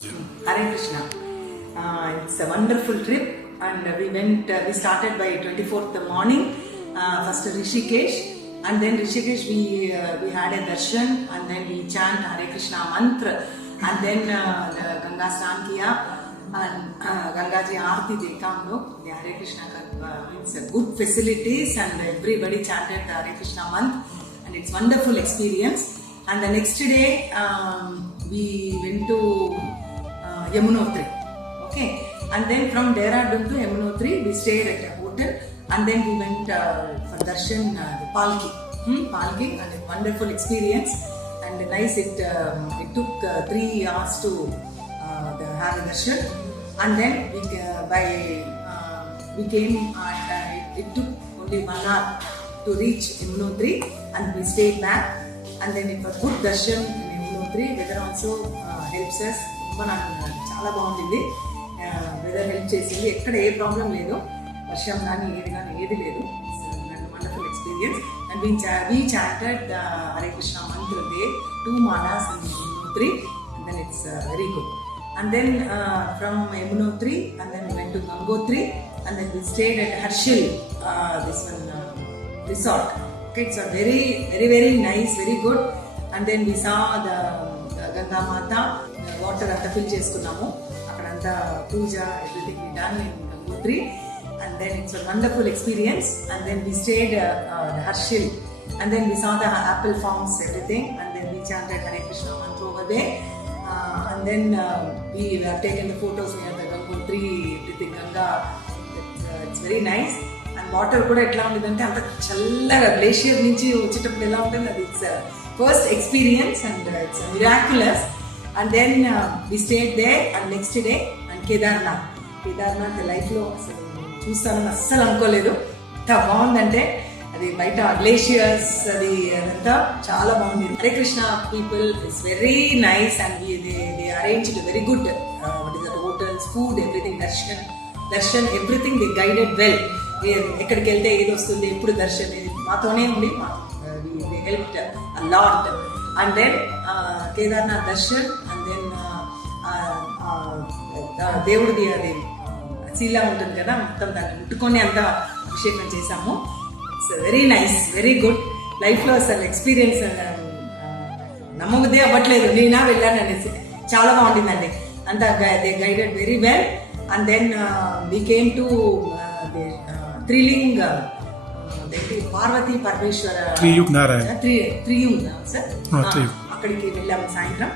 Hare Krishna. It's a wonderful trip, and we started by 24th morning, first Rishikesh, and then Rishikesh we had a darshan, and then we chant Hare Krishna mantra, and then the Ganga Snan kiya, and Ganga ji Aarti dekha hum log. The Hare Krishna means good facilities, and everybody chanted the Hare Krishna mantra, and it's wonderful experience. And the next day we went to Yamunotri, okay, and then from Dehradun to Yamunotri we stayed at a hotel, and then we went for darshan the Palki, and a wonderful experience, and nice. It took 3 hours to have a darshan, and then we came. It took only 1 hour to reach Yamunotri, and we stayed back, and then it was good darshan in Yamunotri. Weather also helps us. చాలా బాగుంది. Weather help చేసింది. ఎక్కడ ఏ ప్రాబ్లం లేదు, వర్షం కానీ ఏది లేదు. Wonderful experience. And we chanted Hare Krishna mantra there, 2 malas in Yamunotri, and then it's very good. And then from Yamunotri, and then we went to Gangotri, and then we stayed at Harshil, this one resort. Okay, it's a very very very nice, very good. And then we saw the Ganga Mata, water అంతా fill చేసుకున్నాము. అక్కడంతా puja everything we done in Gangotri, and then it's a wonderful experience. And then we stayed Harshil, and then we saw the apple farms everything, and then we chanted Hare Krishna mantra over there, and then we have taken the photos near the Gangotri, everything Ganga. It's very nice. And water కూడా ఎట్లా ఉంటుందంటే అంత చల్లగా గ్లేషియర్ నుంచి వచ్చేటప్పుడు ఎలా ఉంటుంది, అది it's first experience, and it's miraculous. And then we stayed there, and next day and Kedarnath లైఫ్లో అసలు చూస్తానని అస్సలు అనుకోలేదు. ఎంత బాగుందంటే అది బయట గ్లేషియర్స్, అది అదంతా చాలా బాగుంది. హరే Krishna people is very nice, and they arranged very good hotels, food, everything, Darshan everything they guided well. ఎక్కడికి వెళ్తే ఏది వస్తుంది, ఎప్పుడు దర్శన్ మాతోనే ఉండి they helped a lot. And then Kedarnath darshan, and then దేవుడిది అది శీలా ఉంటుంది కదా, మొత్తం దాన్ని ముట్టుకొని అంతా అభిషేకం చేశాము. It's very nice, very good. లైఫ్లో అసలు ఎక్స్పీరియన్స్ నమ్మకదే అవ్వట్లేదు, నేనా వెళ్ళాను అనేసి. చాలా బాగుంటుందండి అంతా. They guided very well. And then we came to త్రిలింగ్, పార్వతీ పరమేశ్వర త్రియుగ్ సార్, అక్కడికి వెళ్ళాము సాయంత్రం.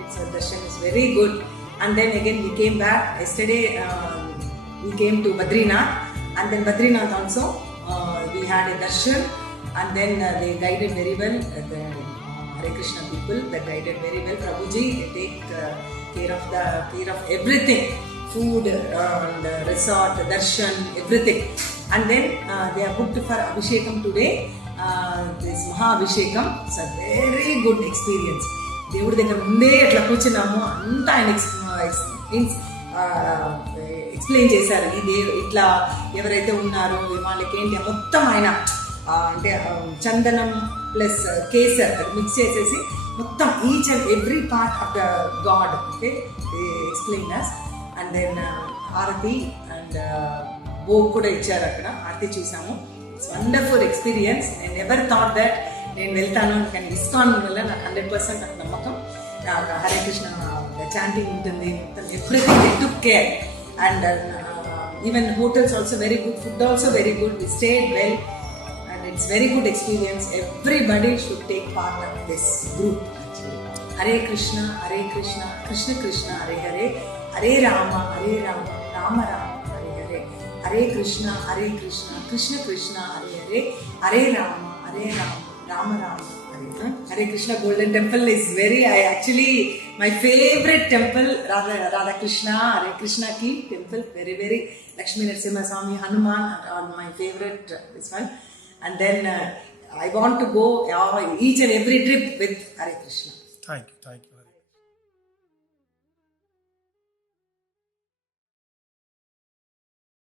It's darshan is very good. And then again we came back. Yesterday we came to Badrinath, and then Badrinath also we had a darshan, and then they guided very well. The Hare Krishna people, they guided very well. Prabhuji, they take care of everything, food, and resort, darshan, everything. And then they are booked for Abhishekam today, this Maha Abhishekam. It's a very good experience. దేవుడి దగ్గర ముందే అట్లా కూర్చున్నాము, అంతా ఆయన ఎక్స్ప్లెయిన్ చేశారు. ఇది ఇట్లా ఎవరైతే ఉన్నారో వాళ్ళకి ఏంటి మొత్తం ఆయన అంటే చందనం ప్లస్ కేసర్ అది మిక్స్ చేసేసి మొత్తం each and every part of the god, okay, explain us. And then aarti and bhog కూడా ఇచ్చారు అక్కడ, ఆర్తి చూసాము. ఇట్స్ వండర్ఫుల్ ఎక్స్పీరియన్స్. నేను నెవర్ థాట్ దట్ నేను వెళ్తాను, కానీ ఇస్కాన్ వల్ల నాకు 100% నాకు నమ్మకం. హరే కృష్ణ చాంటింగ్ ఉంటుంది, everything they took care. And even hotels also very good, food also very good. We stayed well, and it's very good experience. Everybody should take part of this group. Hare కృష్ణ హరే కృష్ణ కృష్ణ కృష్ణ హరే హరే, హరే రామ రామ రామ హరే కృష్ణ కృష్ణ కృష్ణ హరే హరే, హరే రామ రామ రామ హరే. హరే Krishna golden temple is very, actually my favorite temple, Radha Krishna Hare Krishna ki temple, very very. Lakshmi Narasimha Swami, Hanuman are my favorite, this one. And then I want to go each and every trip with Hare Krishna. Thank you.